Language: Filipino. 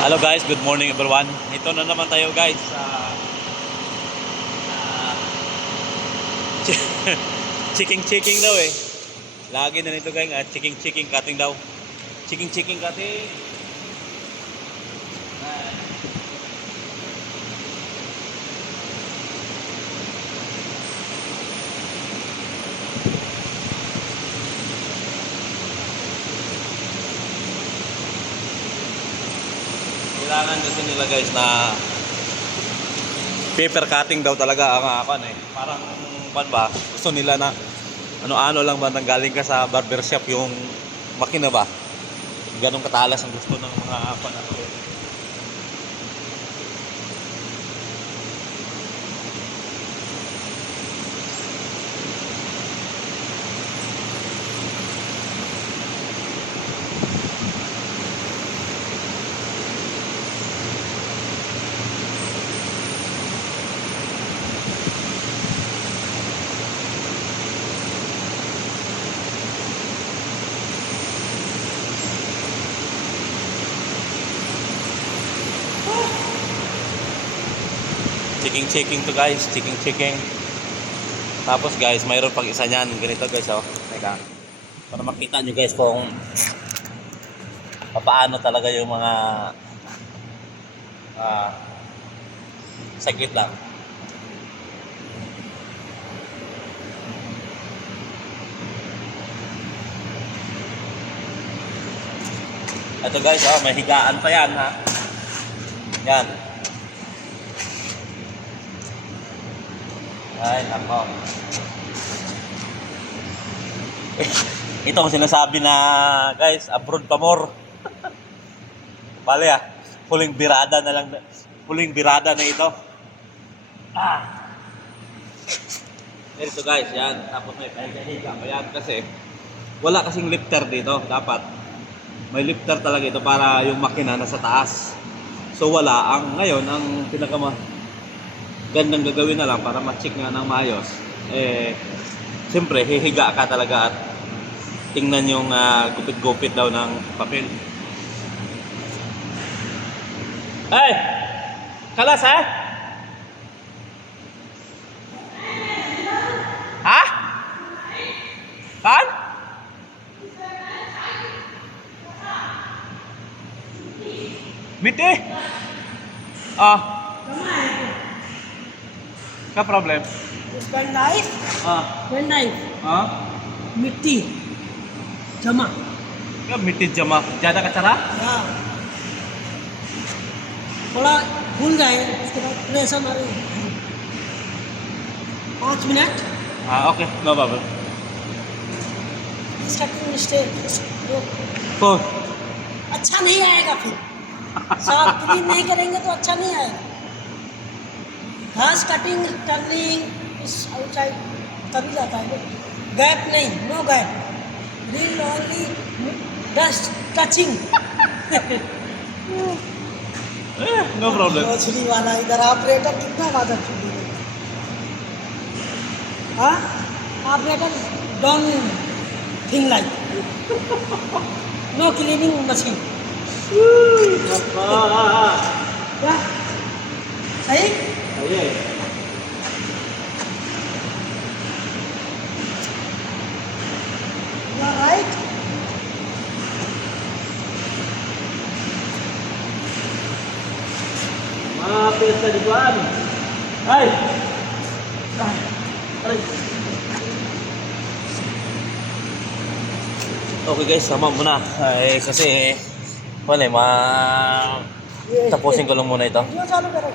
Hello guys, good morning everyone. Ito na naman tayo guys. Chiking daw eh. Lagi na nito guys, chiking cutting daw. Chiking cutting. Kailangan kasi nila guys na paper cutting daw talaga ang akan eh. Parang ba? Gusto nila na ano-ano lang ba nanggaling ka sa barbershop yung makina ba? Ganong katalas ang gusto ng mga akan na. Checking to guys, checking. Tapos guys, mayroon pag isa niyan, ganito guys oh. Teka. Para makita nyo guys kung paano talaga yung mga saglit lang. Ito guys, oh, may higaan pa yan ha. Yan. Ay, nako. Ito ang sinasabi na guys, abroad pa more. Bale huling birada na lang. Huling birada na ito. Ito guys, yan. Tapos may pahiga pa yan kasi wala kasing lifter dito. Dapat may lifter talaga ito para yung makina nasa taas. So wala. Ngayon, ang gandang gagawin na lang para ma-check nga ng maayos. Siyempre, hihiga ka talaga at tingnan yung gupit-gupit daw ng papel. Hey! Kalas ha? Ha? Kan? Miti? क्या problem? Pen drive pen drive मिट्टी जमा क्या मिट्टी जमा ज्यादा कचरा? हाँ थोड़ा भूल जाए उसके बाद प्रेशर मारे 5 मिनट. हाँ okay no problem. Second mistake तो अच्छा नहीं आएगा फिर. साफ क्लीन नहीं करेंगे तो अच्छा नहीं आएगा. घास कटिंग टर्निंग इस आउटसाइड तभी जाता है. गैप नहीं, no gap. Reel only dust touching. No problem. मछली वाला इधर ऑपरेटर कितना वादा छुट्टी है. हाँ operator don't think like no cleaning machine. क्या सही? You are right. Maafin sa dibuan. Ay! Okay guys, sama muna. Kasi wala tapusin ko lang muna ito. Video चालू करो.